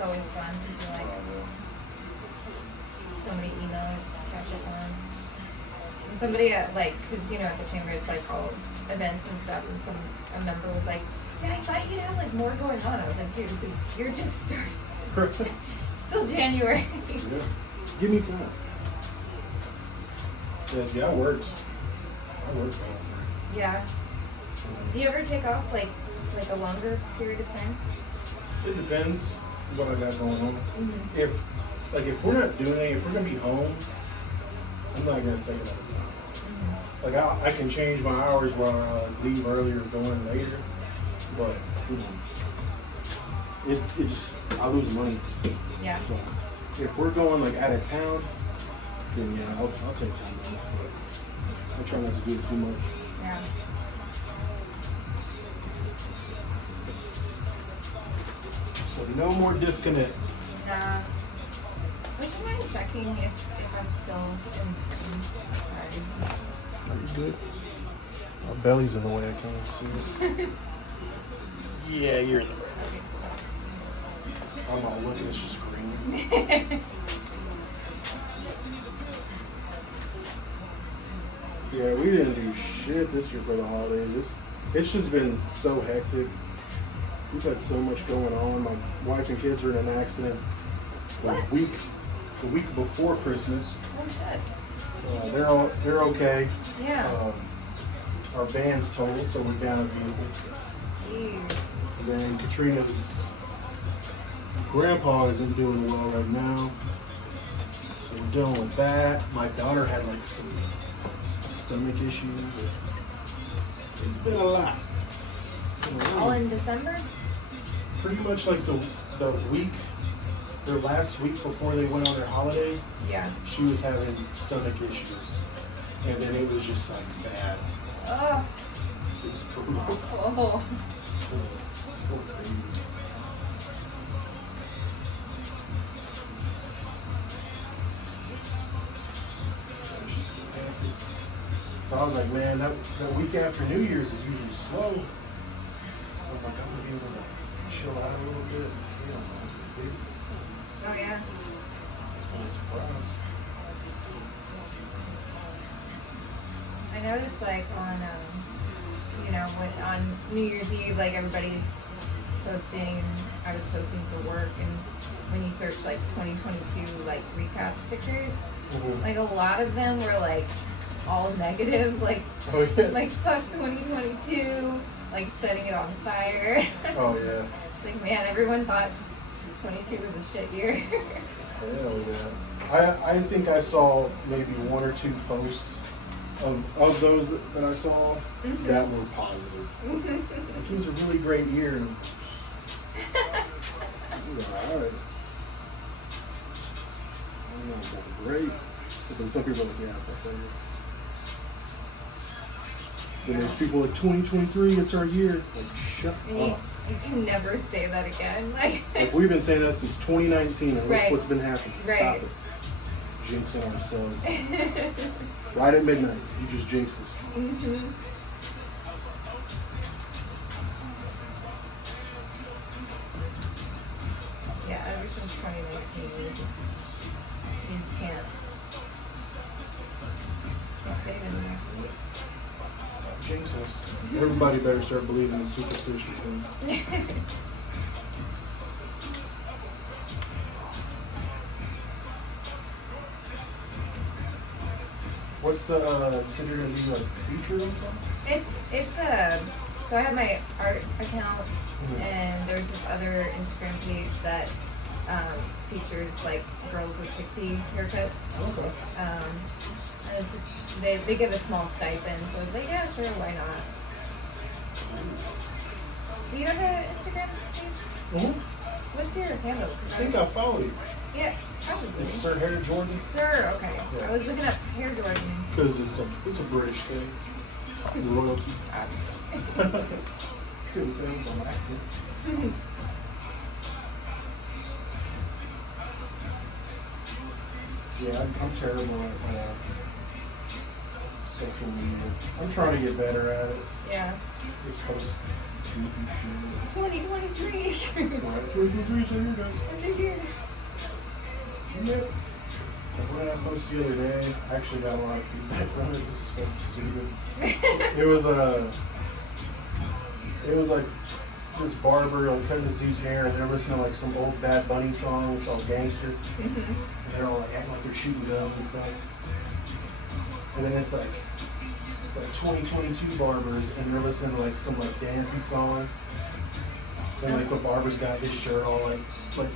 It's always fun because you're like, so many emails to catch up on. And somebody at like, because at the chamber it's like all events and stuff, and a member was like, yeah, I thought you'd have like more going on. I was like, dude, you're just starting. Still January. Yeah. Give me time. Yes, yeah, it works. I work out. Yeah. Do you ever take off like a longer period of time? It depends what I got going on. Mm-hmm. If we're not doing anything, if we're gonna be home, I'm not gonna take another time. Mm-hmm. Like I can change my hours while I leave earlier, go in later, but it just I lose money. Yeah. So if we're going like out of town, then yeah, I'll take time off. But I try not to do it too much. Yeah. So no more disconnect. Would you mind checking if I'm still in frame? Sorry. Are you good? My belly's in the way, I can't see it. Yeah, you're in the frame. I'm not looking at your screen. Yeah, we didn't do shit this year for the holidays. It's just been so hectic. We've had so much going on. My wife and kids were in an accident the week before Christmas. Oh shit. They're okay. Yeah. Our van's totaled, so we're down a vehicle. Jeez. And then Katrina's grandpa isn't doing well right now, so we're dealing with that. My daughter had like some stomach issues. It's been a lot. All in December? Pretty much like the week, their last week before they went on their holiday. Yeah. She was having stomach issues, and then it was just like bad. Oh. It was brutal. Oh. Poor baby. So I was like, man, that week after New Year's is usually slow. So I'm like, I'm gonna be able to chill out a little bit. Oh yeah. I'm surprised. I noticed like on on New Year's Eve, like everybody's posting. I was posting for work, and when you search like 2022 like recap stickers, like a lot of them were like all negative, like like fuck 2022, like setting it on fire. Oh yeah. Like man, everyone thought 22 was a shit year. Hell yeah. I think I saw maybe one or two posts of those that I saw that were positive. It was a really great year. And alright. I don't know, it was great. But then some people are like, yeah, that's it. Then there's people like 2023, it's our year. Like, shut up. You can never say that again. Like we've been saying that since 2019, and look what's been happening. Right. Stop it. Jinxing ourselves. Right at midnight, you just jinxed us. Yeah, ever since 2019, you just can't say it anymore. Jinx us. Everybody better start believing in superstitions, man. What's the, you said you're going to do like feature income? So I have my art account, and there's this other Instagram page that features like girls with Pixie haircuts. Okay. And it's just, they give a small stipend, so I was like, yeah, sure, why not? Do you have an Instagram page? What's your handle? I think I follow you. Yeah, probably. It's Sir Hair Jordan. Sir, okay. Yeah. I was looking up Hair Jordan. Because it's a British thing. Royalty. Couldn't say it with my accent. Yeah, I'm terrible at social media. I'm trying to get better at it. Yeah. Just post 2023. Right, 2023 is here, guys. It's here. Yep. When I posted the other day, I actually got a lot of feedback from it. It's so stupid. It was like this barber like cutting this dude's hair, and they're listening to like some old Bad Bunny song called Gangster. And they're all like acting like they're shooting guns and stuff. And then it's like 2022 barbers, and they're listening to like some like dancey song. And like the barber's got his shirt all like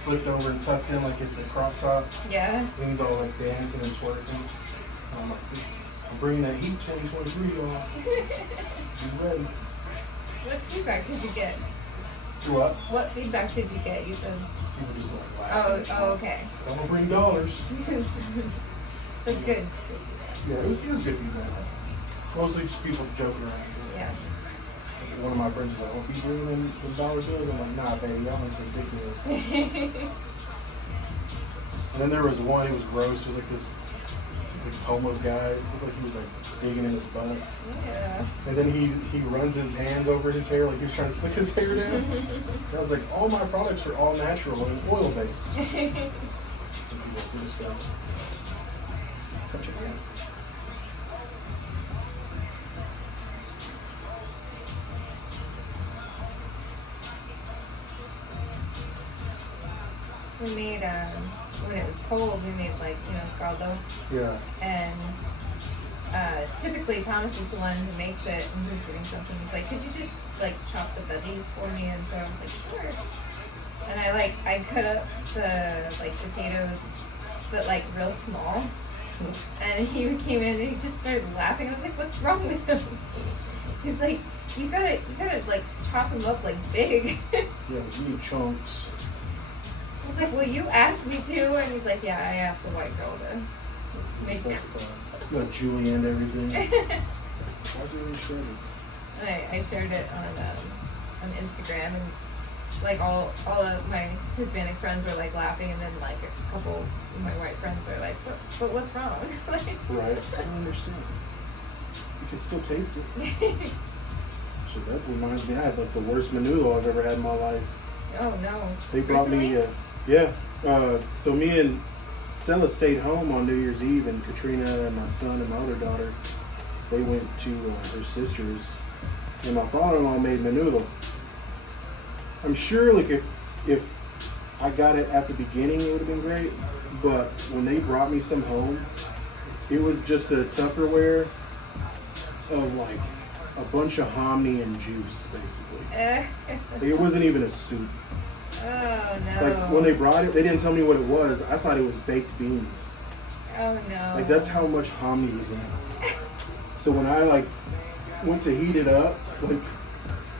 flipped over and tucked in like it's a crop top. Yeah. And he's all like dancing and twerking. I'm like, I'm bringing that heat 2023, y'all. Be ready. What feedback did you get? What? What feedback did you get? You said. People just like laughing. Oh, okay. I'm gonna bring dollars. That's good. Yeah, it was good feedback. Mostly just people joking around. Yeah. One of my friends was like, "Oh, people bringing them dollar bills?" I'm like, "Nah, baby, y'all ain't ridiculous." And then there was one, it was gross. It was like this homeless guy. It looked like he was like digging in his butt. Yeah. And then he runs his hands over his hair like he was trying to slick his hair down. And I was like, all my products are all natural and oil based. We made, when it was cold, we made like, caldo. Yeah. And typically Thomas is the one who makes it, and who's doing something. He's like, could you just like chop the veggies for me? And so I was like, sure. And I cut up the like potatoes, but like real small. And he came in and he just started laughing. I was like, what's wrong with him? He's like, you gotta like chop them up like big. Yeah, you need chunks. I was like, well, you asked me to, and he's like, yeah, I asked the white girl to make it. You got julienne everything. Why's it really shredded? I shared it on Instagram, and like all of my Hispanic friends were like laughing, and then like a couple of my white friends are like, but what's wrong? Like, right, I don't understand. You can still taste it. So that reminds me, I had like the worst menudo I've ever had in my life. Oh no. They brought me, so me and Stella stayed home on New Year's Eve, and Katrina and my son and my other daughter, they went to her sister's, and my father-in-law made menudo. I'm sure like if I got it at the beginning, it would have been great, but when they brought me some home, it was just a Tupperware of like a bunch of hominy and juice, basically. It wasn't even a soup. Oh no. Like when they brought it, they didn't tell me what it was. I thought it was baked beans. Oh no. Like that's how much hominy was in it. So when I like went to heat it up, like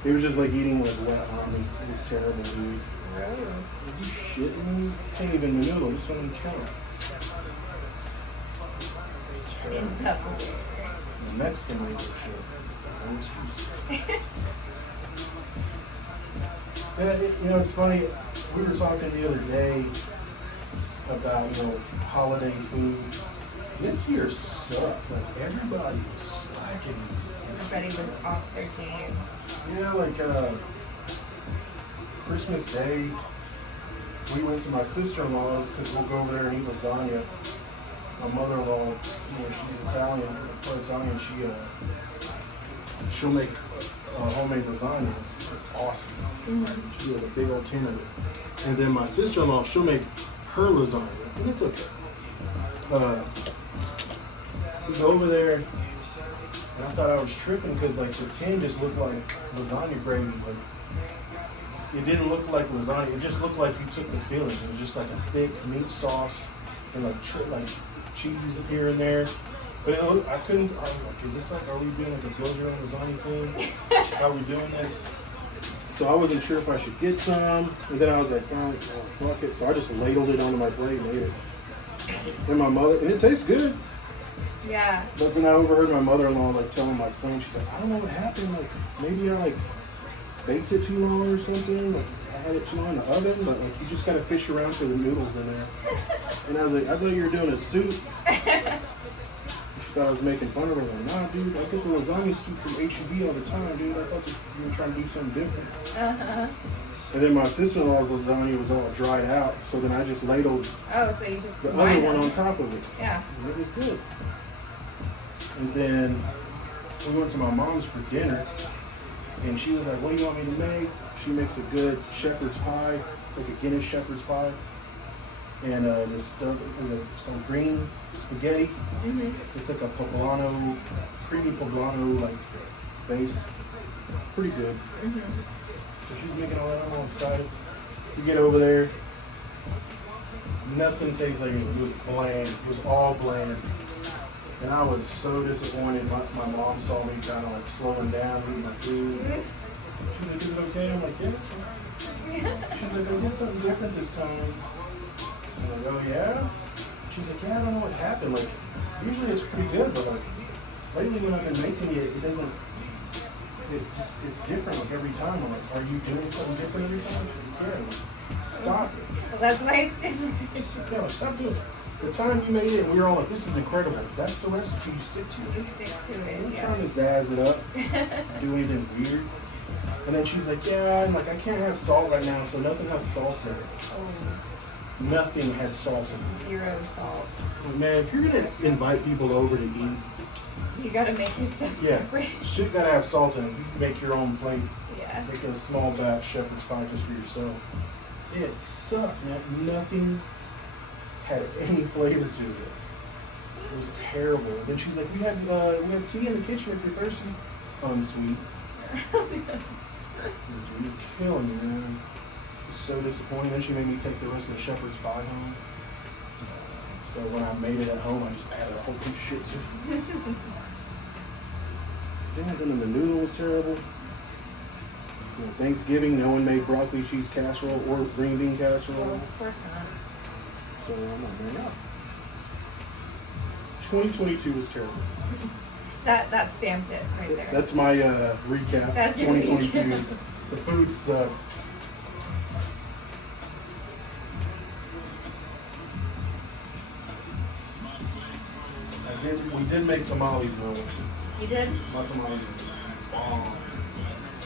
it was just like eating like wet hominy. It was terrible, dude. Gross. Are you shitting me? This ain't even menudo. This don't even count. In Tupperware. The Mexican made that shit. No excuse. Yeah, it's funny. We were talking the other day about, holiday food. This year sucked. Like, everybody was slacking. Everybody was off their game. Yeah, like, Christmas Day, we went to my sister-in-law's because we'll go over there and eat lasagna. My mother-in-law, she's Italian, part Italian, she'll make homemade lasagna. It's awesome. Mm-hmm. She had a big old tin of it. And then my sister-in-law, she'll make her lasagna, and it's okay. We go over there, and I thought I was tripping because like the tin just looked like lasagna gravy, but it didn't look like lasagna. It just looked like you took the filling. It was just like a thick meat sauce and like cheese here and there. But I was like, is this like, are we doing like a build your own lasagna thing? How are we doing this? So I wasn't sure if I should get some. And then I was like, oh, fuck it. So I just ladled it onto my plate and ate it. And and it tastes good. Yeah. But then I overheard my mother-in-law like telling my son, she's like, I don't know what happened. Like maybe I like baked it too long or something. Like I had it too long in the oven, but like you just gotta fish around for the noodles in there. And I was like, I thought you were doing a soup. thought I was making fun of her. Like, nah, dude, I get the lasagna soup from H-E-B all the time, dude. I thought you were trying to do something different. Uh-huh. And then my sister-in-law's lasagna was all dried out, so then I just ladled Oh, so you just the other one on top of it. Yeah. And it was good. And then we went to my mom's for dinner, and she was like, what do you want me to make? She makes a good shepherd's pie, like a Guinness shepherd's pie. And this stuff, it's called green spaghetti. Mm-hmm. It's like a poblano, creamy poblano like base. Pretty good. Mm-hmm. So she's making all that. I'm all excited. We get over there. Nothing tastes like it. It was bland. It was all bland. And I was so disappointed. My mom saw me kind of like slowing down, eating my food. She's like, is it okay? I'm like, yeah, it's fine. She's like, I did something different this time. I'm like, oh yeah? She's like, yeah, I don't know what happened. Like, usually it's pretty good, but like, lately when I've been making it, it doesn't, it's different like every time. I'm like, are you doing something different every time? Yeah, like, stop it. Well, that's why it's different. Yeah, like, stop doing it. The time you made it, and we were all like, this is incredible. That's the recipe, you stick to it. You stick to it, I'm yeah. trying to zazz it up, do anything weird. And then she's like, yeah, and like, I can't have salt right now, so nothing has salt in it. Oh, Nothing had salt in it. 0 salt. Like, man, if you're gonna invite people over to eat, You gotta make your stuff yeah, separate. shit gotta have salt in it. You can make your own plate, Yeah. make a small batch shepherd's pie just for yourself. It sucked, man. Nothing had any flavor to it. It was terrible. And then she's like, we have tea in the kitchen if you're thirsty. Unsweet. You're killing me, man. So disappointing. Then she made me take the rest of the shepherd's pie home. So when I made it at home, I just added a whole bunch of shit to it. Then the noodle was terrible. You know, Thanksgiving, no one made broccoli cheese casserole or green bean casserole. Well, of course not. So I'm not doing that. 2022 was terrible. That stamped it right there. That's my recap. That's your 2022. recap. The food sucked. We did make tamales though. You did? My tamales.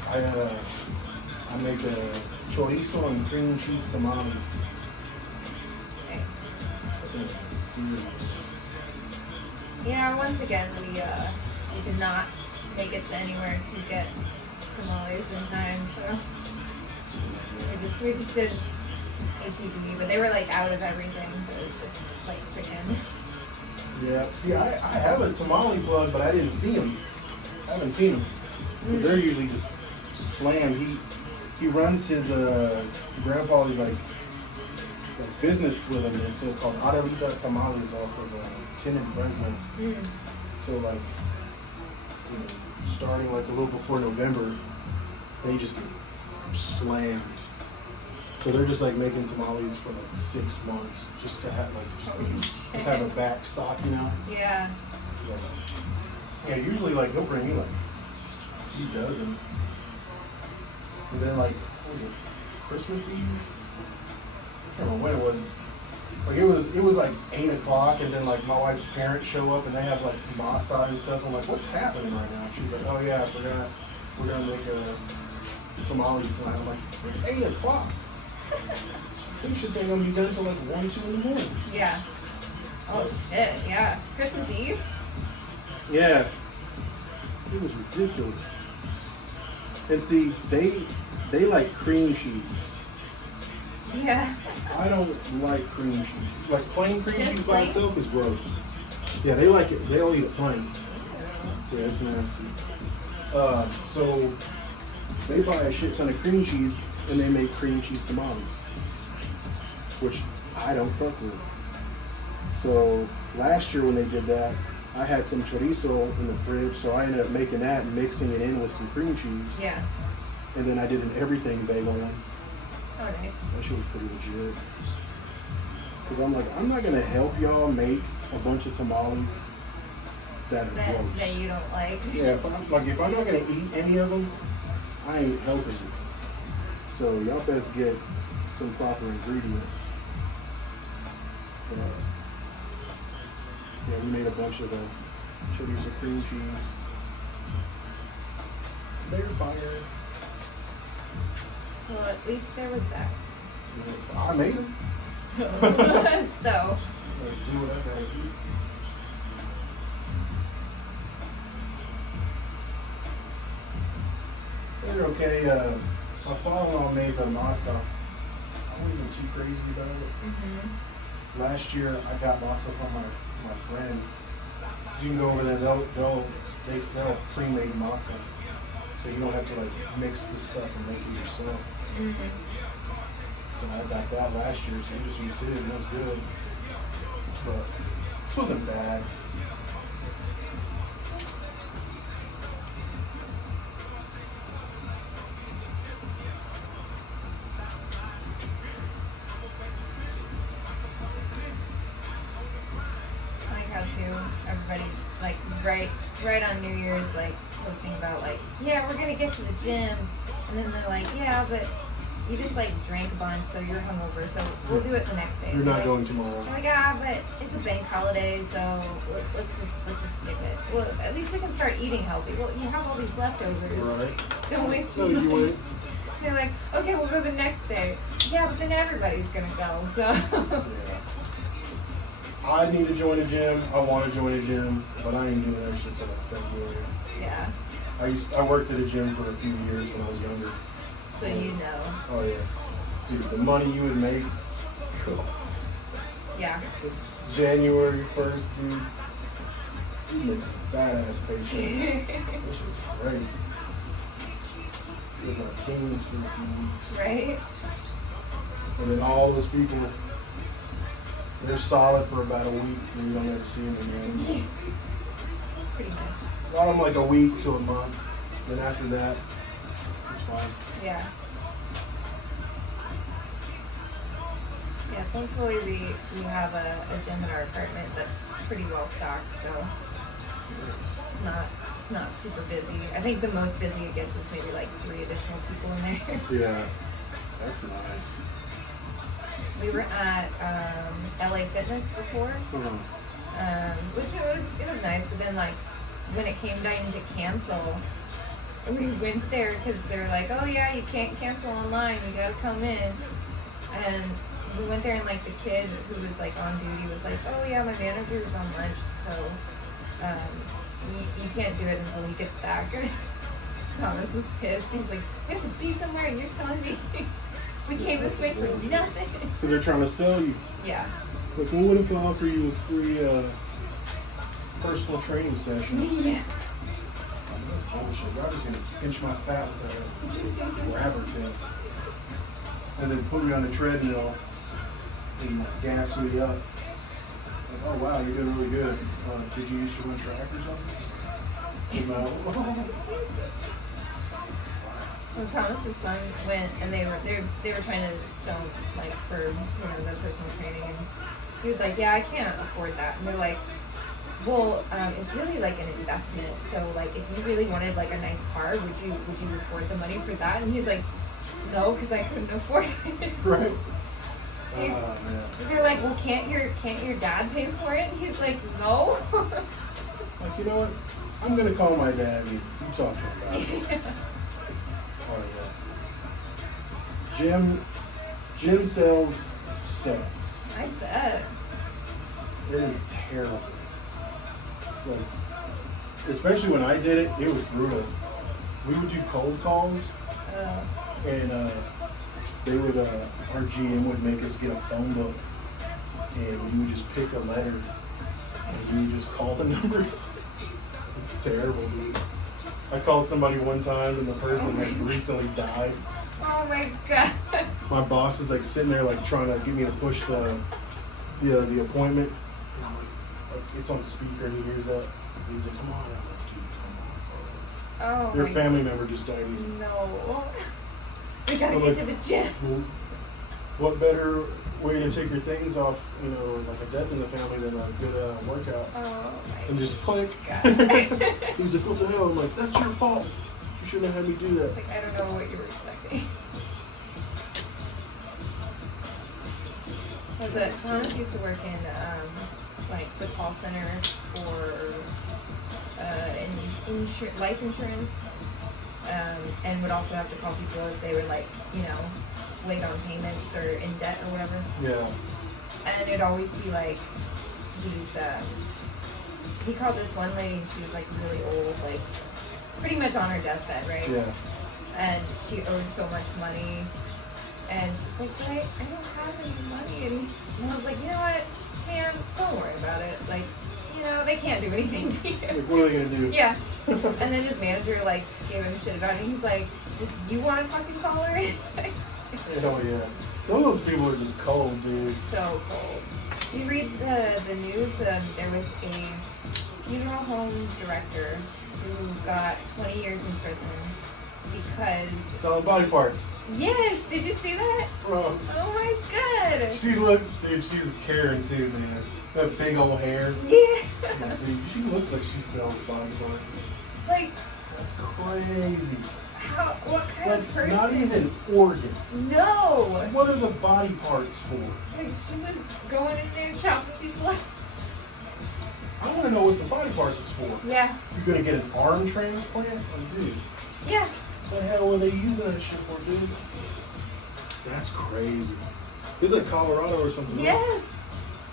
I make a chorizo and cream cheese tamale. Okay. It's serious. Yeah, once again, we did not make it to anywhere to get tamales in time, so we just did H-E-B, but they were like out of everything, so it was just like chicken. Yeah. See, I have a tamale plug, but I didn't see him. I haven't seen him because they're usually just slammed. He runs his grandpa is like business with him. It's called Adelita Tamales off of 10 in Fresno. So like, you know, starting like a little before November, they just get slammed. So they're just like making tamales for like 6 months just to have like just have a back stock, you know. Yeah. Yeah. Usually like they'll bring me like a few dozen, and then like what was it, Christmas Eve? I don't know when it was. Like it was like 8 o'clock, and then like my wife's parents show up and they have like masa and stuff. I'm like, what's happening right now? She's like, oh yeah, I forgot. We're gonna make a tamales tonight. I'm like, it's 8 o'clock. Them shits ain't gonna be done until like 1, 2 in the morning. Yeah. Oh shit, yeah. Christmas Eve? Yeah. It was ridiculous. And see, they like cream cheese. Yeah. I don't like cream cheese. Like plain cream Just cheese by plain? itself is gross. Yeah, they like it. They don't eat it plain. Yeah, it's nasty. So they buy a shit ton of cream cheese and they make cream cheese tamales, which I don't fuck with. So last year when they did that, I had some chorizo in the fridge, so I ended up making that and mixing it in with some cream cheese. Yeah. And then I did an everything bagel one. Oh, nice. That shit was pretty legit. Cause I'm like, I'm not gonna help y'all make a bunch of tamales that are That gross. you don't like. Yeah, if I'm not gonna eat any of them, I ain't helping you. So y'all best get some proper ingredients. Yeah, we made a bunch of Should use some cream cheese. They're fire. Well, at least there was that. I made them. So, so. Do what I gotta do. They're okay. My father-in-law made the masa. I wasn't too crazy about it. Mm-hmm. Last year, I got masa from my friend. You can go over there. They sell pre-made masa, so you don't have to like mix the stuff and make it yourself. Mm-hmm. So I got that last year, so I just used it and it was good. But this wasn't bad. I like how too everybody like right on New Year's like posting about like, yeah, we're gonna get to the gym, and then they're like, yeah, but you just like drank a bunch, so you're hungover, so we'll do it the next day. You're not like, going tomorrow. I'm like, but it's a bank holiday, so let's just skip it. Well, at least we can start eating healthy. Well, you have all these leftovers. Right. Don't waste So your you money. wait. They're like, okay, we'll go the next day. Yeah, but then everybody's gonna go, so. Yeah. I need to join a gym. I want to join a gym, but I ain't doing that shit until like February. Yeah. I worked at a gym for a few years when I was younger. So you know. Oh yeah, dude, the money you would make. Cool. Yeah. January 1st, dude. You make some fat ass paycheck. That shit's great. Get my kings for a few weeks. Right? And then all those people, they're solid for about a week, and you don't ever see them again. Pretty much. A lot of them like a week to a month. Then after that, it's fine. Yeah. Yeah, thankfully we have a gym in our apartment that's pretty well stocked, so it's not super busy. I think the most busy it gets is maybe like 3 additional people in there. Yeah, that's nice. We were at LA Fitness before, which it was nice, but then like when it came time to cancel, we went there because they're like, oh yeah, you can't cancel online, you gotta come in. And we went there and like the kid who was like on duty was like, oh yeah, my manager was on lunch, so you can't do it until he gets back. Thomas was pissed. He's like, we have to be somewhere and you're telling me we came this way for nothing. Because they're trying to sell you. Yeah. Like, well, what if I offer you a free personal training session? Yeah. That's bullshit. Y'all just gonna pinch my fat with a grabber pin. And then put me on the treadmill and gas me up. Like, oh wow, you're doing really good. Did you use your own track or something? When Thomas's son went and they were trying to film like for the personal training, and he was like, yeah, I can't afford that. And they're like, well, it's really like an investment. So like if you really wanted like a nice car, would you afford the money for that? And he's like, no, because I couldn't afford it. Right. They're like, well, can't your dad pay for it? And he's like, no. Like, you know what? I'm gonna call my dad and you talk to him about it. Yeah. Oh yeah. Gym sales sucks. I bet. It is terrible. Like, especially when I did it, it was brutal. We would do cold calls, and they would our GM would make us get a phone book, and you would just pick a letter, and you would just call the numbers. It's terrible, dude. I called somebody one time, and the person recently died. Oh my god. My boss is like sitting there like trying to get me to push the appointment. And I'm like it's on speaker and he hears that. And he's like, come on. I'm like, dude, come on, bro. Oh. Their family member just died. He's like, no. We gotta I'm get like, to the gym. well, what better way to take your things off, like a death in the family than a good workout? Oh my And just click. He's like, what the hell? I'm like, that's your fault. You shouldn't have had me do that. Like, I don't know what you were expecting. Thomas used to work in like the call center for life insurance, and would also have to call people if they were like, you know, late on payments or in debt or whatever. Yeah. And it'd always be like these. He called this one lady, and she was like really old, like pretty much on her deathbed, right? Yeah. And she owed so much money, and she's like, "But I don't have any money." And I was like, "You know what, man, don't worry about it. Like, you know, they can't do anything to you." Like, what are they gonna do? Yeah. And then his manager like gave him shit about it. He's like, "You want to fucking call her?" Hell yeah. Some of those people are just cold, dude. So cold. Do you read the news? There was a funeral home director who got 20 years in prison because... Selling body parts. Yes! Did you see that? Bro. Oh my god! She dude, she's a Karen too, man. That big old hair. Yeah! Dude, she looks like she sells body parts. Like... That's crazy. What kind of person? Not even organs. No! What are the body parts for? Like, she was going in there chopping people up. I want to know what the body parts was for. Yeah. You're gonna get an arm transplant? Like, dude. Yeah. What the hell were they using that shit for, dude? That's crazy. It was like Colorado or something. Yes.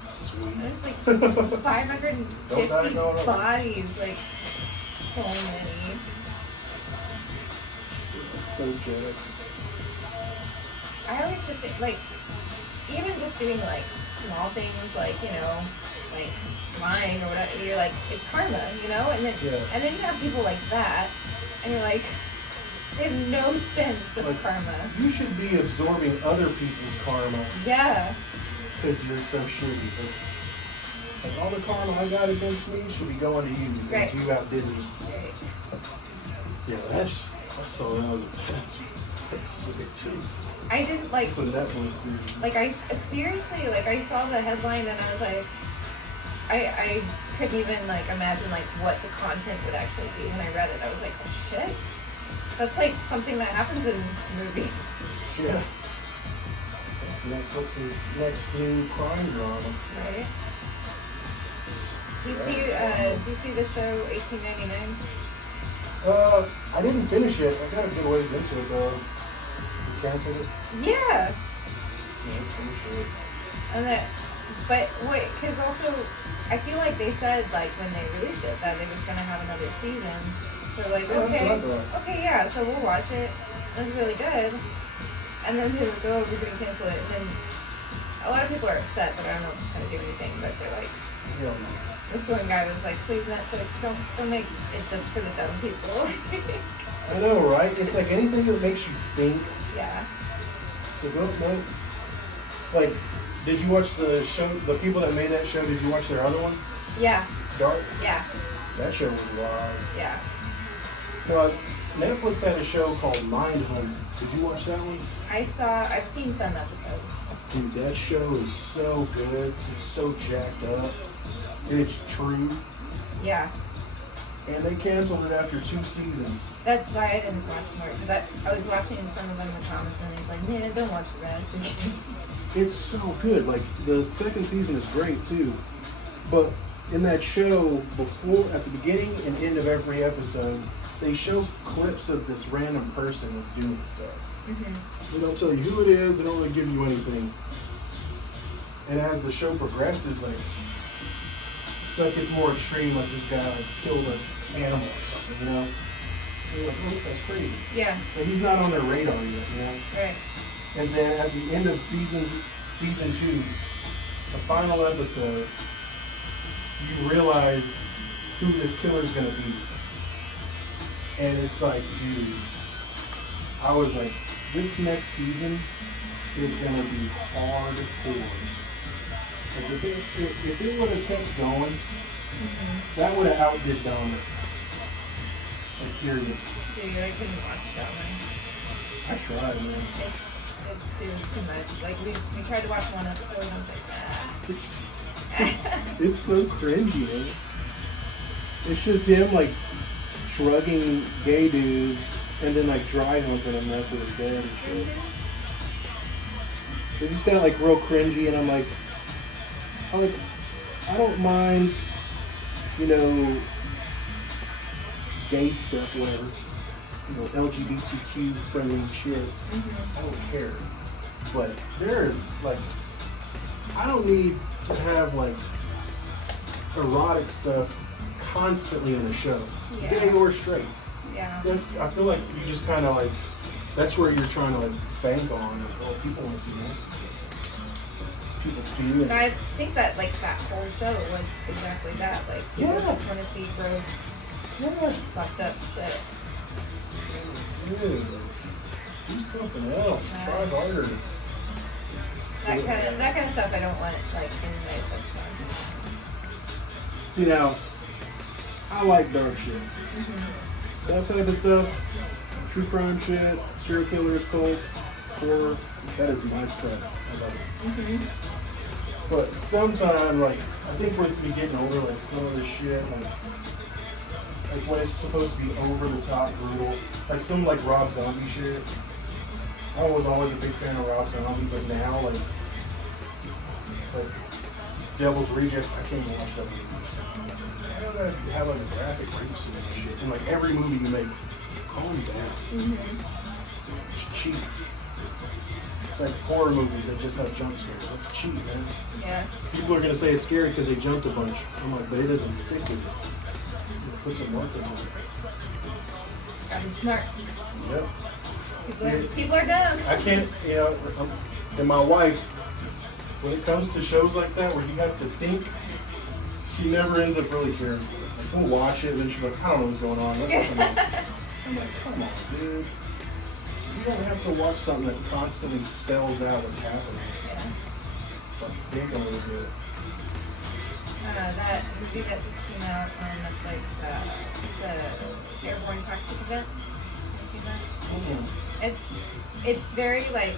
Sweet. There's like 550 bodies. Like, so many. It's so good. I always just think, like, even just doing like small things, like, you know, like lying or whatever, you're like, it's karma, you know? And then you have people like that, and you're like, they have no sense of karma. You should be absorbing other people's karma. Yeah. Because you're so shitty. Like, all the karma I got against me should be going to you because you outdid me. Right. Yeah, I saw that. I was like, that's sick too. I didn't like. It's a Netflix series. Like, I seriously, like, I saw the headline and I was like, I couldn't even like imagine like what the content would actually be. When I read it, I was like, oh shit, that's like something that happens in movies. Yeah. That's Netflix's next new crime drama. Right. Did you see the show 1899? I didn't finish it. I got a good ways into it though. You canceled it? Yeah. Yeah, let's finish it. And that, but wait, because also, I feel like they said like when they released it that they was gonna have another season. So like, okay, yeah, so we'll watch it. It was really good. And then they were like, oh, we're gonna cancel it. And then a lot of people are upset, but I don't know if it's gonna do anything. But they're like, this one guy was like, please Netflix, don't make it just for the dumb people. I know, right? It's like anything that makes you think. Yeah. So don't. Like, did you watch the show? The people that made that show, did you watch their other one? Yeah. Dark? Yeah. That show was wild. Yeah. Netflix had a show called Mindhunter. Did you watch that one? I've seen some episodes. Dude, that show is so good. It's so jacked up. And it's true. Yeah. And they canceled it after 2 seasons. That's why I didn't watch more, because I was watching some of them with Thomas, and he's like, man, don't watch the rest. It's so good. Like, the second season is great too. But in that show, at the beginning and end of every episode, they show clips of this random person doing stuff. Mm-hmm. They don't tell you who it is, they don't really give you anything. And as the show progresses, like, stuff gets more extreme, like this guy like killed an animal or something, you know? And you're like, oh, this guy's crazy. Yeah. But he's not on their radar yet, you know? Right. And then at the end of season 2, the final episode, you realize who this killer's gonna be. And it's like, dude, I was like, this next season is gonna be hardcore. Like if it would have kept going, that would have outdid Dahmer. Like, period. Dude, I couldn't watch that one. I tried, man. It was too much. Like, we tried to watch one episode and I was like, ah. It's so cringy, man. It's just him, like, shrugging gay dudes and then, like, dry humping them after they're dead and shit. It just got, like, real cringy, and I'm like, I don't mind, you know, gay stuff, whatever, you know, LGBTQ friendly shit. I don't care. But there is like, I don't need to have like erotic stuff constantly in a show, gay or straight. Yeah. I feel like you just kind of like, that's where you're trying to like bank on. Like, oh, people want to see nasty stuff. People do. And I think that like that whole show was exactly that. Like people just want to see gross, fucked up shit. Dude, do something else. Try harder. That kind of stuff I don't want like in my stuff. See now, I like dark shit. That type of stuff, true crime shit, serial killers, cults, horror, that is my stuff. I love it. But sometimes, like, I think with me getting older, like some of this shit, like when it's supposed to be over the top brutal, like some like Rob Zombie shit. I was always a big fan of Rob Zombie, but now like it's like Devil's Rejects, I can't even watch that movie. I gotta have like a graphic rape scene and shit. And like every movie you make, calm down. It's cheap. It's like horror movies that just have jump scares. That's cheap, man. Yeah. People are gonna say it's scary because they jumped a bunch. I'm like, but it doesn't stick with it. Put some work in it. Gotta be smart. Yep. People are dumb. I can't, you know, and my wife, when it comes to shows like that where you have to think, she never ends up really caring. Like, we'll watch it and then she's like, I don't know what's going on. Let's something else. I'm like, come on, dude. You don't have to watch something that constantly spells out what's happening. Like, think a little bit. That movie that just came out on Netflix, the Airborne Toxic Event. Have you seen that? It's very like.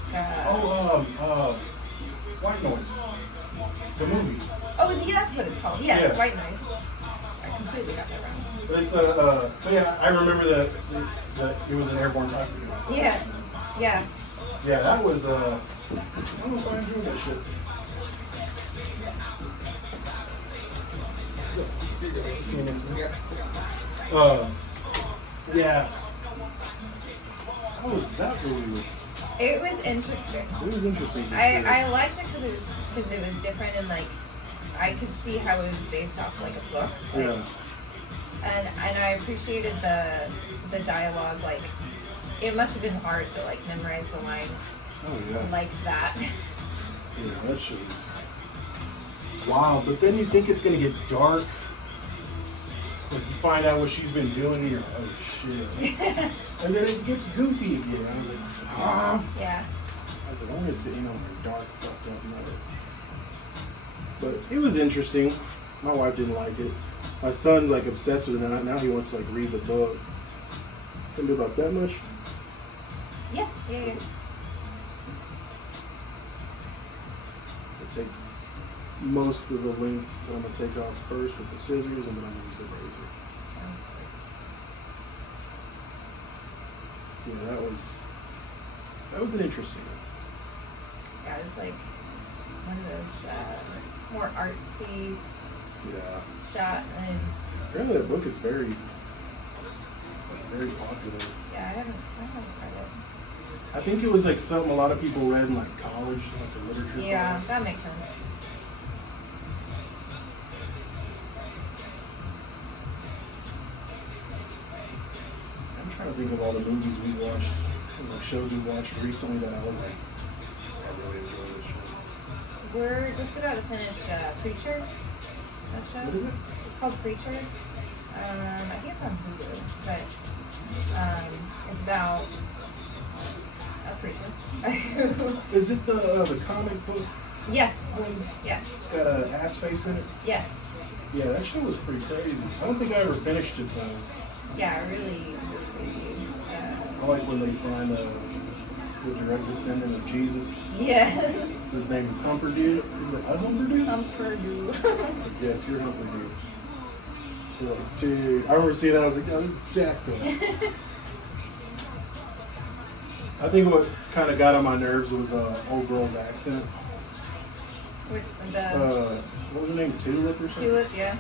White Noise. The movie. Oh, yeah, that's what it's called. Yes, Yeah. White Noise. I completely got that wrong. But it's but yeah, I remember that it was an airborne toxic event. Yeah. Yeah. Yeah, that was I don't know if I enjoyed that shit. See you next week. Yeah. That movie was. It was interesting. It was interesting. I liked it because it was different and like I could see how it was based off like a book. Like, Yeah. And I appreciated the dialogue. Like it must have been hard to like memorize the lines. Oh yeah. Like that. Yeah, that shit was wild. But then you think it's gonna get dark. Like you find out what she's been doing, and you're like, oh shit. And then it gets goofy again. I was like, Yeah. I was like, I wanted to end on a dark, fucked up note. But it was interesting. My wife didn't like it. My son's like obsessed with it now. He wants to like read the book. Couldn't do about that much. Yeah. I take most of the length that I'm gonna take off first with the scissors, and then I'm gonna use the razor. Yeah, that was an interesting one. Yeah, it was like one of those more artsy Yeah. shot and Apparently that book is very, very popular. yeah, I haven't read it. I think it was like something a lot of people read in like college, like the literature Yeah, class. that makes sense. I'm trying to think of all the movies we watched, like shows we watched recently that I was like, I really enjoyed this show. We're just about to finish Preacher. That show. What is it? It's called Preacher. I think it's on Hulu, but it's about a preacher. Is it the comic book? Yes. One? Yes. It's got an ass face in it. Yes. Yeah, that show was pretty crazy. I don't think I ever finished it though. Yeah, really. I like when they find the direct descendant of Jesus. Yes. His name is Humperdew. Is it a Humperdew? Humperdew. Yes, you're Humperdew. You're like, dude, I remember seeing that. I was like, oh, this is jacked up. I think what kind of got on my nerves was old girl's accent. With the What was her name? Tulip or something? Tulip, yeah.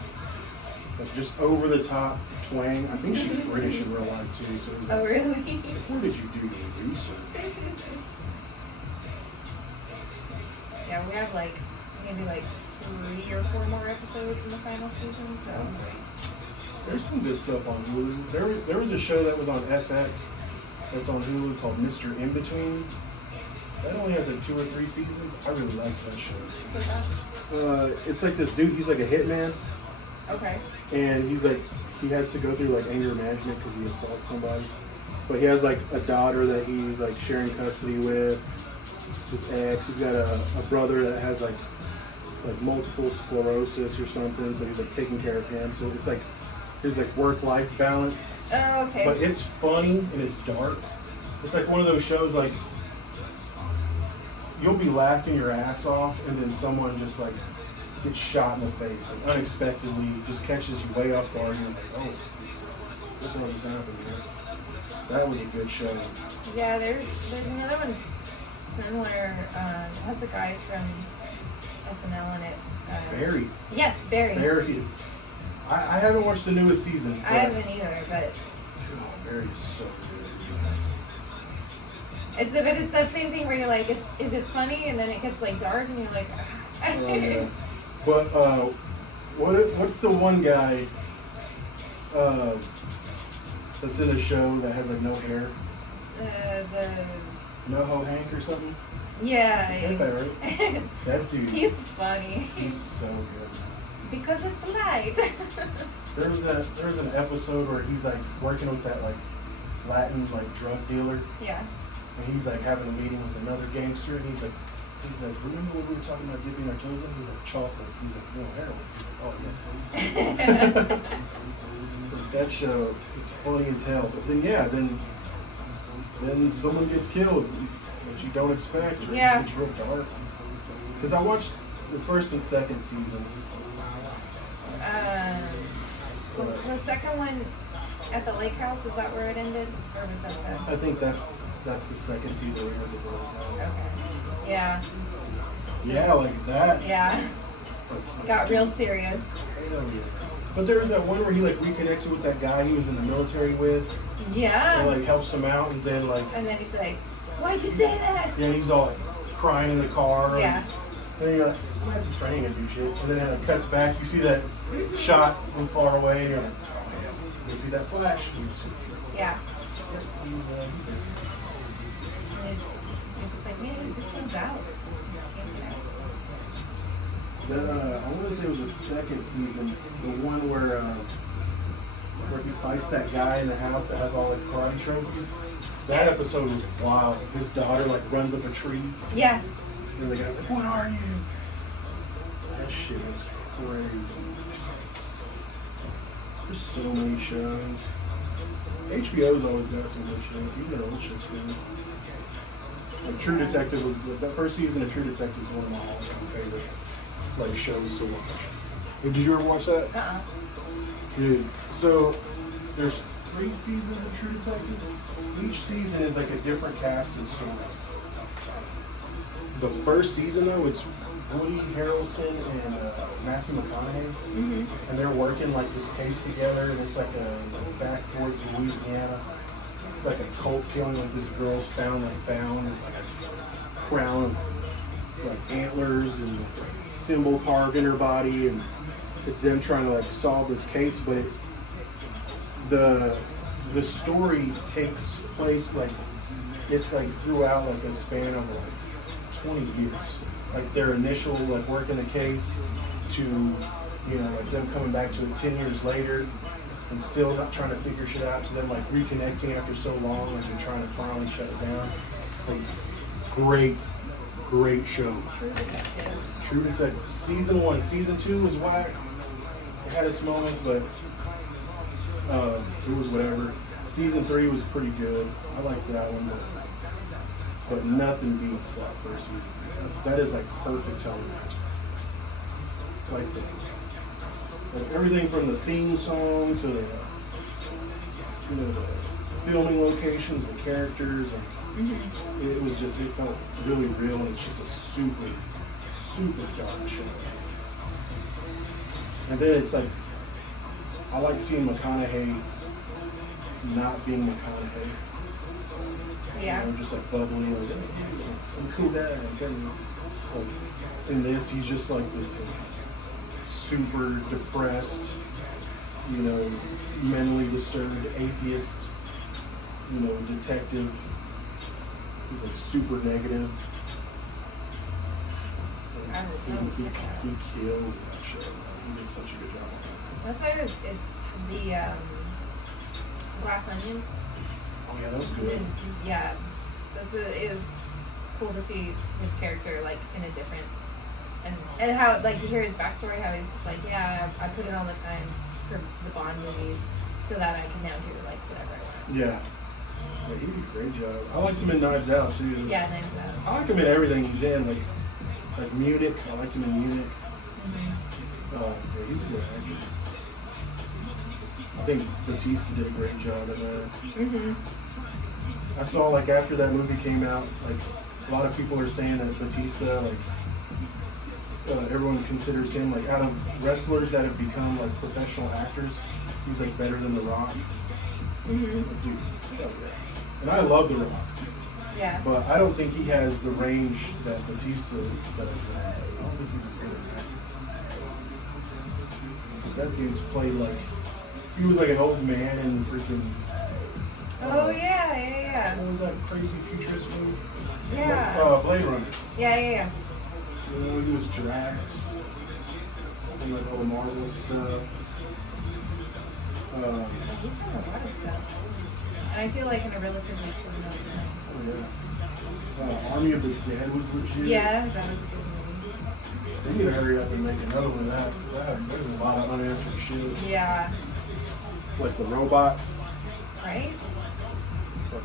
like just over the top twang. I think she's British in real life too. So it was Oh, like, really? where did you do your research? Yeah, we have like maybe like 3 or 4 more episodes in the final season, so. There's some good stuff on Hulu. There was a show that was on FX that's on Hulu called Mr. In Between. That only has like 2 or 3 seasons. I really like that show. What's that? It's like this dude, he's like a hitman, Okay. and he's like, he has to go through like anger management because he assaults somebody. But he has like a daughter that he's like sharing custody with, his ex. He's got a brother that has like multiple sclerosis or something, so he's like taking care of him. So it's like his like work-life balance. Oh, okay. But it's funny and it's dark. It's like one of those shows like you'll be laughing your ass off and then someone just like gets shot in the face, like unexpectedly, just catches you way off guard and you're like, oh, what the hell just happened here? That was a good show. Yeah, there's another one similar. It has the guy from SNL in it. Barry. Yes, Barry. Barry is. I haven't watched the newest season. I haven't either, but God, Barry is so good. it's that same thing where you're like, is it funny? And then it gets like dark, and you're like, Oh, yeah. But what's the one guy that's in the show that has like no hair? NoHo Hank or something? Yeah. Ain't that right? That dude. He's funny. He's so good. Because it's the light. There was an episode where he's like working with that like Latin like drug dealer, Yeah. and he's like having a meeting with another gangster, and he's like, remember when we were talking about dipping our toes in? He's like, chocolate. He's like, no, heroin. He's like, oh yes. That show is funny as hell. But then then someone gets killed that you don't expect. Or Yeah. It's real dark. Because I watched the first and second season. Was the second one at the lake house? Is that where it ended, or was that the? I think that's the second season where he has a brother. Okay. Yeah. Yeah, like that. Yeah. Got real serious. Hell yeah. But there was that one where he like reconnected with that guy he was in the military with, Yeah. and like helps him out, and then like, And then he's like, "Why'd you say that?" yeah, and he's all like crying in the car. Yeah. And then you're like, well, that's his friend, he ain't gonna do shit. And then it like cuts back, you see that shot from far away, and you're like, oh yeah. You see that flash. And you just, Yeah. yep, he's And it's just like, man, he just comes out. I want to say it was the second season, the one where he fights that guy in the house that has all the karate trophies. That episode was wild. His daughter like runs up a tree, Yeah. and the guy's like, "What are you?" That shit was crazy. There's so many shows. HBO's always got some good shows. Even their old shit's good. Like True Detective was that first season of True Detective is one of my all-time favorite like shows to watch. Did you ever watch that? Dude, so there's 3 seasons of True Detective. Each season is like a different cast and story. The first season though, it's Woody Harrelson and Matthew McConaughey, and they're working like this case together, and it's like a back towards Louisiana. It's like a cult killing, like this girl's found with like a crown of like antlers and symbol carved in her body, and it's them trying to like solve this case, but the story takes place like it's like throughout like a span of like 20 years. Like their initial like working the case to, you know, like them coming back to it 10 years later and still not trying to figure shit out, to them like reconnecting after so long like, and trying to finally shut it down. Like great show. True Detective. True Detective. Season 1. Season 2 was whack. It had its moments, but it was whatever. Season 3 was pretty good. I liked that one, but nothing beats that first season. That is like perfect television. Like everything from the theme song to the, you know, the filming locations, the characters, and it was just, it felt really real, and it's just a super dark show. And then it's like I like seeing McConaughey not being McConaughey. Yeah. You know, just like bubbly, like, I'm a cool guy. Okay. Like, in this, he's just like this super depressed, you know, mentally disturbed atheist, you know, detective. He's like super negative. He killed that show. He did such a good job on that. That's why it's the Glass Onion. Oh yeah, that was good. Yeah, it was cool to see his character like in a different and how like to hear his backstory. How he's just like, yeah, I put it on the time for the Bond movies so that I can now do like whatever I want. Yeah, he did a great job. I liked him in Knives Out too. Yeah, Knives Out. I like him in everything he's in, like Munich. I liked him in Munich. Mm-hmm. Yeah, he's a good actor. I think Batista did a great job at that. Mm-hmm. I saw like after that movie came out, like a lot of people are saying that Batista, like everyone considers him like out of wrestlers that have become like professional actors, he's like better than The Rock. Mm-hmm. Like, dude, oh, yeah. And I love The Rock. Yeah. But I don't think he has the range that Batista does. I don't think he's as good an actor. Because that dude's played like, he was like an old man in freaking... Oh, yeah. What was that crazy futurist movie? Yeah. Blade Runner. Yeah. You know, he was Drax. And like all the Marvel stuff. He's done a lot of stuff. And I feel like in a relatively short amount of time. Oh, yeah. Army of the Dead was legit. Yeah, that was a good movie. They need to hurry up and make another one of that. Because there's a lot of unanswered shit. Yeah. Like the robots. Right?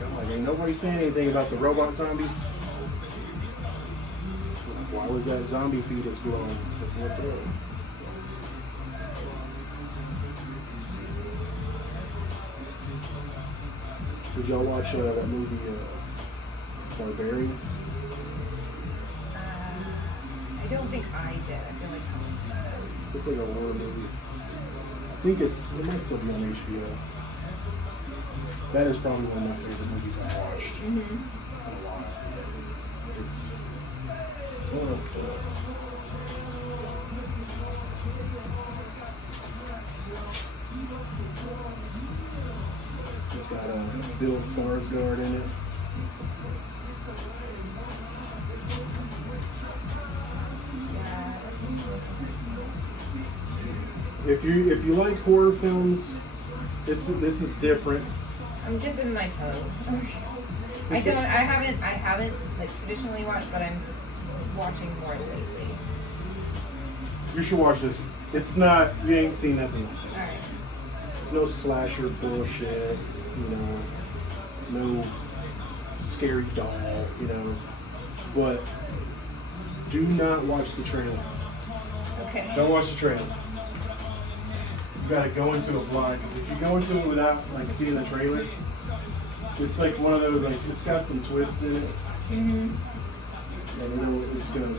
I'm like, ain't nobody saying anything about the robot zombies. Why was that zombie fetus glowing? What's up? Did y'all watch that movie, Barber? I don't think I did. I feel like Thomas did. It's like a horror movie. I think it might still be on HBO. That is probably one of my favorite movies I've watched in a while. It's it's got Bill Skarsgård in it. If you like horror films, this is different. I'm dipping my toes. I haven't like traditionally watched, but I'm watching more lately. You should watch this one. It's not, you ain't seen nothing like this. Alright. It's no slasher bullshit, you know, no scary doll, you know. But do not watch the trailer. Okay. Don't watch the trailer. You gotta go into it blind, because if you go into it without like seeing the trailer, it's like one of those, like, it's got some twists in it. Mm-hmm. And it's gonna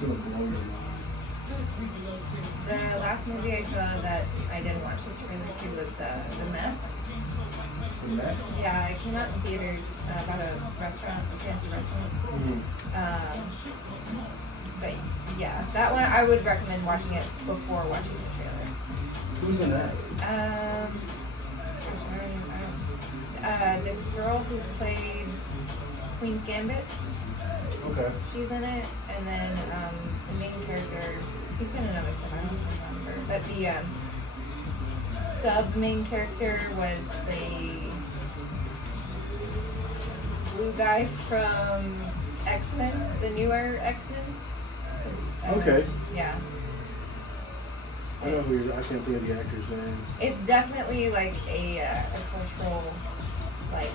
blow your mind. The last movie I saw that I didn't watch the trailer to was The Mess. The Mess? Yeah, it came out in theaters about a restaurant, a fancy restaurant. Mm-hmm. But yeah, that one I would recommend watching it before watching the trailer. Who's in that? The girl who played Queen's Gambit. Okay. She's in it, and then the main character, he's been in other stuff, I don't remember, but the sub-main character was the blue guy from X-Men, the newer X-Men. Okay. Yeah. I know who I can't think of the actor's name. It's definitely like a cultural, like,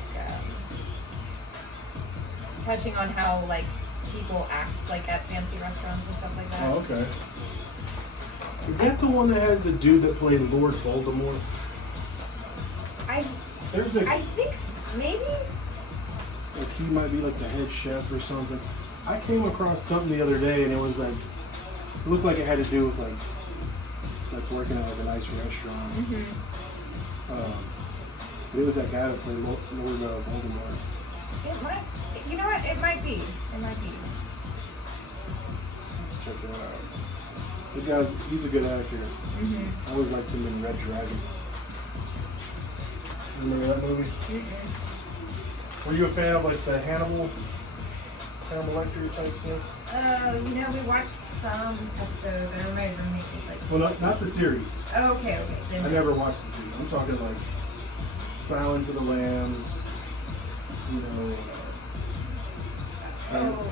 touching on how like people act like at fancy restaurants and stuff like that. Oh, okay. Is that the one that has the dude that played Lord Voldemort? I think maybe. Like he might be like the head chef or something. I came across something the other day and it was like, it looked like it had to do with like like working at like a nice restaurant. Mm-hmm. But it was that guy that played Lord Voldemort. It might. You know what? It might be. It might be. Check that out. The guy's, he's a good actor. Mm-hmm. I always liked him in Red Dragon. Remember that movie? Mm-hmm. Were you a fan of like the Hannibal Lecter type stuff? You know, we watched some episodes. I remember making like. Well, not the series. Oh, okay. I never watched the series. I'm talking like Silence of the Lambs. You know.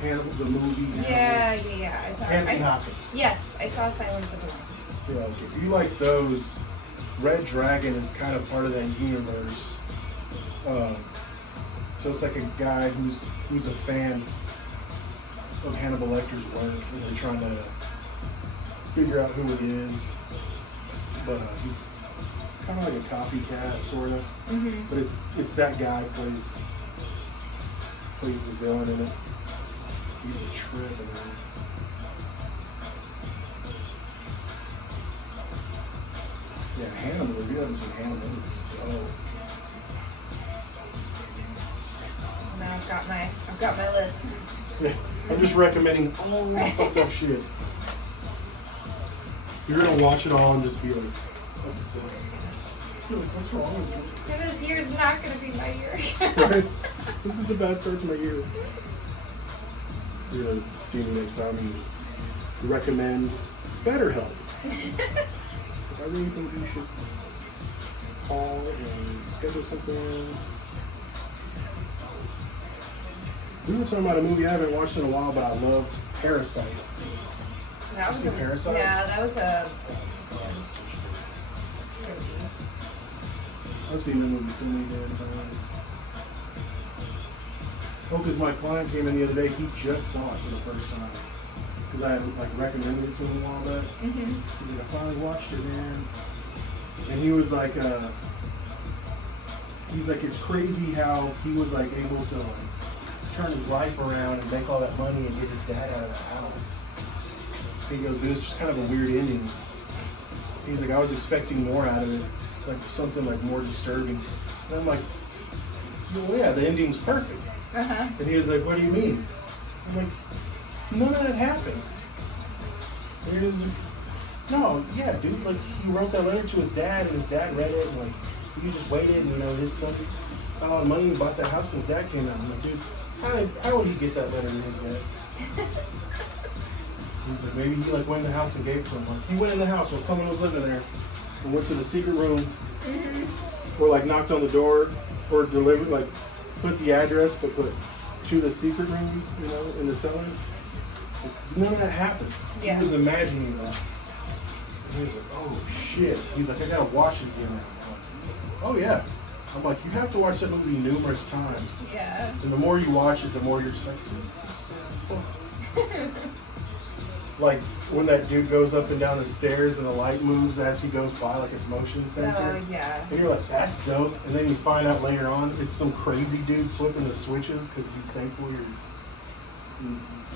Hannibal, the movie. Hannibal. Yeah. I saw. Anthony Hopkins. Yes, I saw Silence of the Lambs. Yeah, like if you like those, Red Dragon is kind of part of that universe. So it's like a guy who's a fan of Hannibal Lecter's work, and they're trying to figure out who it is. But he's kind of like a copycat, sort of. Mm-hmm. But it's that guy plays the villain in it. He's a trip, man. Yeah, Hannibal. If you haven't seen Hannibal, Now I've got my list. yeah, I'm just recommending all that fucked up shit. You're gonna watch it all and just be like upset. What's wrong with you? This year's not gonna be my year. Right? This is a bad start to my year. You're gonna see me next time and just recommend BetterHelp. I really think you should call and schedule something. We were talking about a movie I haven't watched in a while, but I love Parasite. That was Parasite? Yeah, that was a. I've seen the movie so many damn times. Oh, because my client came in the other day, he just saw it for the first time. Because I had like recommended it to him a while back. Mm-hmm. He's like, I finally watched it, man. And he was like, it's crazy how he was like able to like turn his life around and make all that money and get his dad out of the house. He goes, but it was just kind of a weird ending. He's like, I was expecting more out of it, like something like more disturbing. And I'm like, well, yeah, the ending's perfect. Uh-huh. And he was like, what do you mean? I'm like, none of that happened. And he was like, no, yeah, dude, like he wrote that letter to his dad and his dad read it and like he just waited and you know his son got a lot of money and bought that house and his dad came out. I'm like, dude, how would he get that letter to his dad? He's like, maybe he like went in the house and gave it to him. Like he went in the house while someone was living there and went to the secret room or like knocked on the door or delivered, like put the address but put to the secret room, you know, in the cellar. Like, none of that happened. Yeah. He was imagining that. And he was like, oh shit. He's like, I gotta watch it again now. I'm like, oh yeah. I'm like, you have to watch that movie numerous times. Yeah. And the more you watch it, the more you're just like, dude, this is so fucked. Like when that dude goes up and down the stairs and the light moves as he goes by, like it's motion sensor. Oh, yeah. And you're like, that's dope. And then you find out later on, it's some crazy dude flipping the switches because he's thankful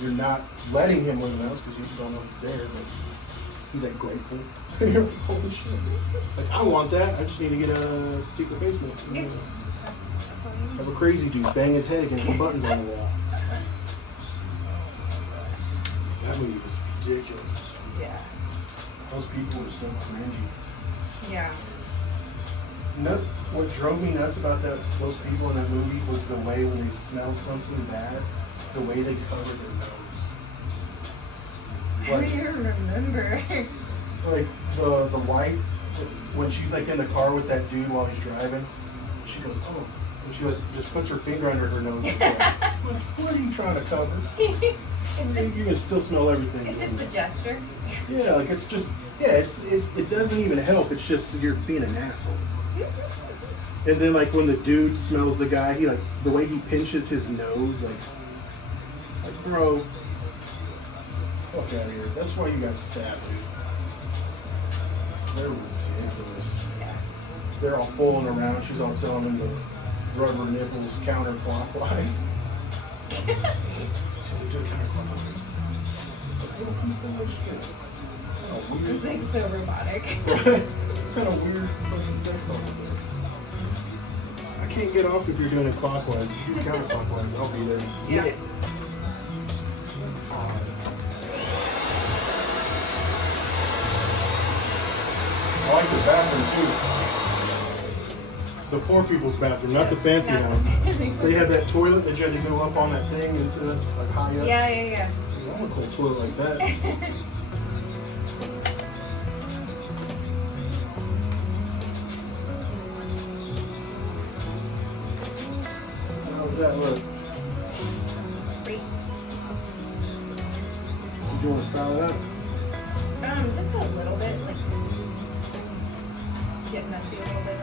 you're not letting him live in the house because you don't know he's there. But he's like grateful. And you're like, holy shit. Like, I want that. I just need to get a secret basement. Yeah. Have a crazy dude bang his head against the buttons on the wall. That movie was ridiculous. Yeah. Those people were so cringy. Yeah. What drove me nuts about those people in that movie was the way when they smelled something bad, the way they covered their nose. I don't even remember. Like the wife, when she's like in the car with that dude while he's driving, she goes, oh, and she like just puts her finger under her nose. Like that. Like, what are you trying to cover? You can still smell everything. It's just the gesture. Yeah, like it's just, it doesn't even help. It's just you're being an asshole. And then like when the dude smells the guy, he like, the way he pinches his nose, like bro, fuck out of here. That's why you got stabbed, dude. They're ridiculous. They're all fooling around. She's all telling him to rub her nipples counterclockwise. She's like, do it counterclockwise. He's like, oh, I'm still like shit. Oh, It's like so robotic. Kind of weird fucking sex doll is this? I can't get off if you're doing it clockwise. If you're counterclockwise, I'll be there. Yeah. I like the bathroom too. The poor people's bathroom, not the fancy house. They had that toilet that you had to go up on that thing instead of like high up. Yeah. I want a cool toilet like that. How's that look? Great. Did you want to style it up? Just a little bit, like get messy a little bit.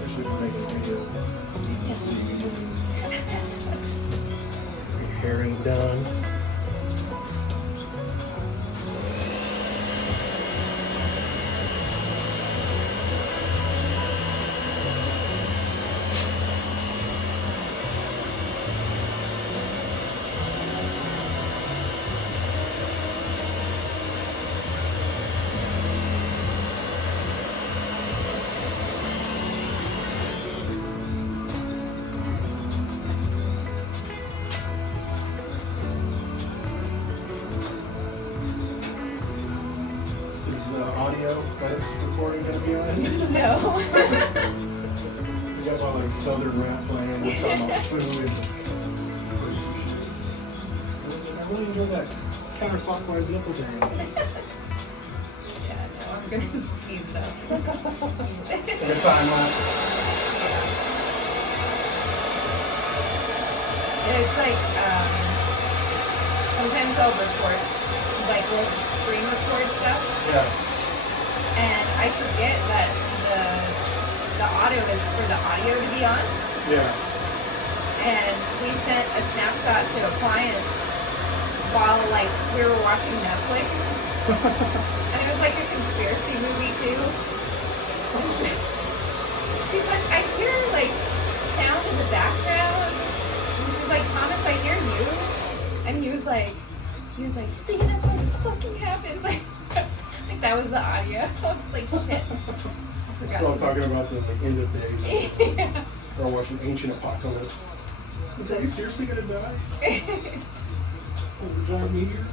Especially if you're making a video. Your hair ain't done. Is the audio that it's recording going to be on? No. We got all like southern rap playing, we're talking about food and I really enjoy that counterclockwise nipple thing. Yeah, no, I'm gonna speed it up. Like a time lapse. It's like, sometimes I'll record, like, we'll screen record stuff, Yeah. and I forget that the audio is for the audio to be on, Yeah. and we sent a snapshot to a client while, like, we were watching Netflix, and it was like a conspiracy movie, too. She's like, I hear, like, sound in the background, and she's like, Thomas, I hear you, and he was like, see, that's what fucking happens. Like that was the audio. I was like, shit. So I'm talking about the end of days. Yeah. Or watching Ancient Apocalypse. Are you seriously gonna die? Oh, giant meteor?